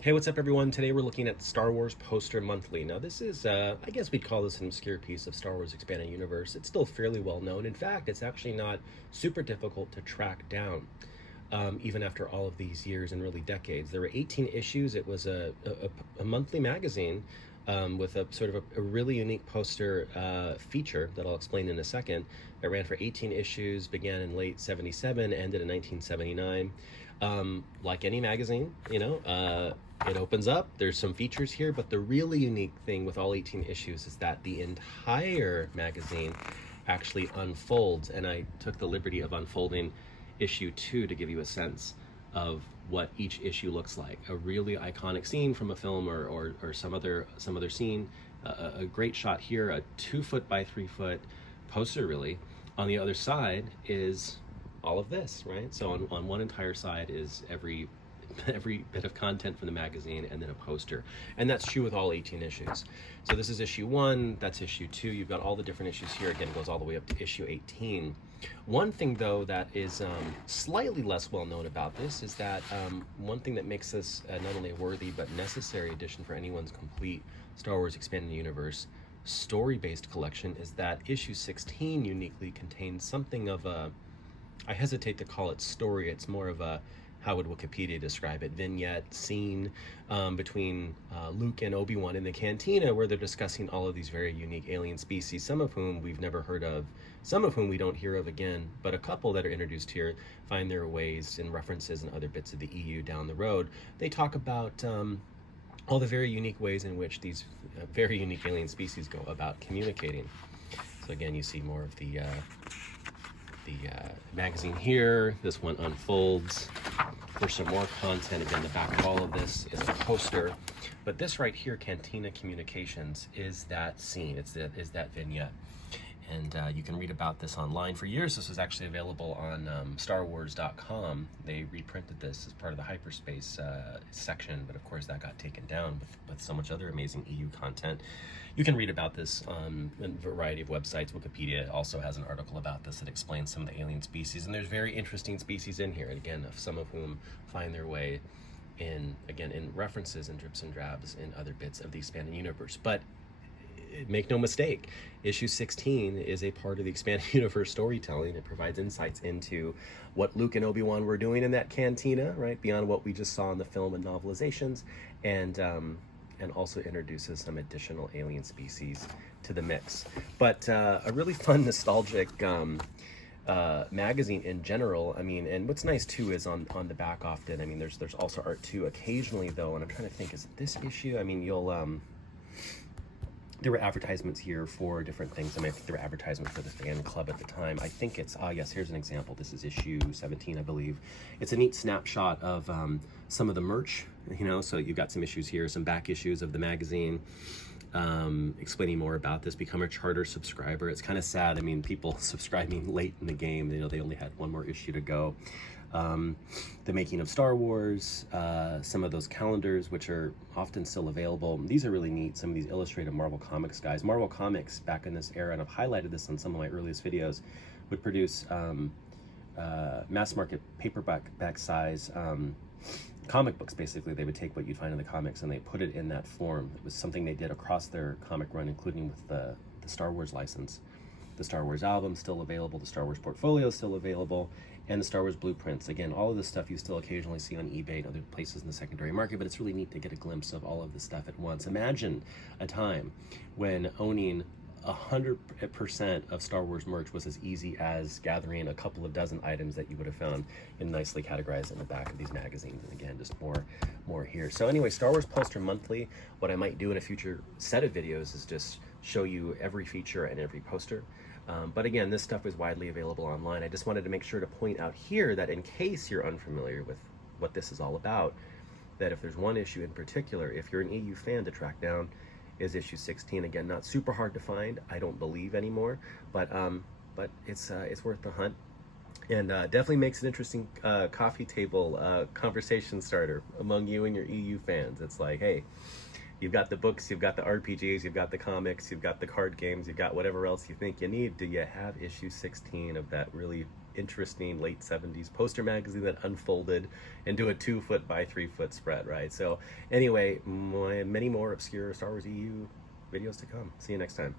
Hey, what's up, everyone? Today we're looking at Star Wars Poster Monthly. Now, this is, I guess we'd call this an obscure piece of Star Wars Expanded Universe. It's still fairly well known. In fact, it's actually not super difficult to track down, even after all of these years and really decades. There were 18 issues. It was a monthly magazine with a sort of a really unique poster feature that I'll explain in a second. It ran for 18 issues, began in late 77, ended in 1979. Like any magazine, it opens up, there's some features here, but the really unique thing with all 18 issues is that the entire magazine actually unfolds, and I took the liberty of unfolding issue 2 to give you a sense of what each issue looks like. A really iconic scene from a film or some other scene. A great shot here, a 2-foot by 3-foot poster really. On the other side is all of this, right? So on one entire side is every bit of content from the magazine, and then a poster. And that's true with all 18 issues. So this is issue 1, that's issue 2. You've got all the different issues here. Again, it goes all the way up to issue 18. One thing, though, that is slightly less well known about this is that one thing that makes this not only a worthy but necessary addition for anyone's complete Star Wars Expanded Universe story-based collection is that issue 16 uniquely contains something of a, I hesitate to call it story, it's more of a, how would Wikipedia describe it, vignette scene between Luke and Obi-Wan in the cantina, where they're discussing all of these very unique alien species, some of whom we've never heard of, some of whom we don't hear of again, but a couple that are introduced here find their ways and references in other bits of the EU down the road. They talk about all the very unique ways in which these very unique alien species go about communicating. So again, you see more of the magazine here. This one unfolds. There's some more content. Again, the back of all of this is a poster. But this right here, Cantina Communications, is that scene. Is that vignette. And you can read about this online. For years, this was actually available on StarWars.com. They reprinted this as part of the hyperspace section, but of course that got taken down with so much other amazing EU content. You can read about this on a variety of websites. Wikipedia also has an article about this that explains some of the alien species, and there's very interesting species in here, and again, some of whom find their way in references and drips and drabs in other bits of the expanded universe. But make no mistake, issue 16 is a part of the expanded universe storytelling. It provides insights into what Luke and Obi-Wan were doing in that cantina, right, beyond what we just saw in the film and novelizations, and also introduces some additional alien species to the mix. But a really fun, nostalgic magazine in general. I mean, and what's nice too is on the back often, I mean, there's also art too occasionally, though, and I'm trying to think, is it this issue? I mean, there were advertisements here for different things. I mean, I think there were advertisements for the fan club at the time. I think it's, yes, here's an example. This is issue 17, I believe. It's a neat snapshot of some of the merch, so you've got some issues here, some back issues of the magazine, explaining more about this. Become a charter subscriber. It's kind of sad. I mean, people subscribing late in the game, they only had one more issue to go. The making of Star Wars, some of those calendars, which are often still available. These are really neat. Some of these illustrated Marvel Comics guys. Marvel Comics back in this era, and I've highlighted this on some of my earliest videos, would produce mass market paperback size comic books. Basically, they would take what you'd find in the comics and they put it in that form. It was something they did across their comic run, including with the Star Wars license. The Star Wars album still available, the Star Wars portfolio still available, and the Star Wars blueprints. Again, all of this stuff you still occasionally see on eBay and other places in the secondary market, but it's really neat to get a glimpse of all of this stuff at once. Imagine a time when owning 100% of Star Wars merch was as easy as gathering a couple of dozen items that you would have found and nicely categorized in the back of these magazines. And again, just more here. So anyway, Star Wars Poster Monthly, what I might do in a future set of videos is just show you every feature and every poster. But again, this stuff is widely available online. I just wanted to make sure to point out here that in case you're unfamiliar with what this is all about, that if there's one issue in particular, if you're an EU fan, to track down is issue 16. Again, not super hard to find, I don't believe anymore, but it's worth the hunt, and definitely makes an interesting coffee table conversation starter among you and your EU fans. It's like, hey, you've got the books, you've got the RPGs, you've got the comics, you've got the card games, you've got whatever else you think you need. Do you have issue 16 of that really interesting late 70s poster magazine that unfolded into a 2 foot by 3 foot spread, right? So anyway, many more obscure Star Wars EU videos to come. See you next time.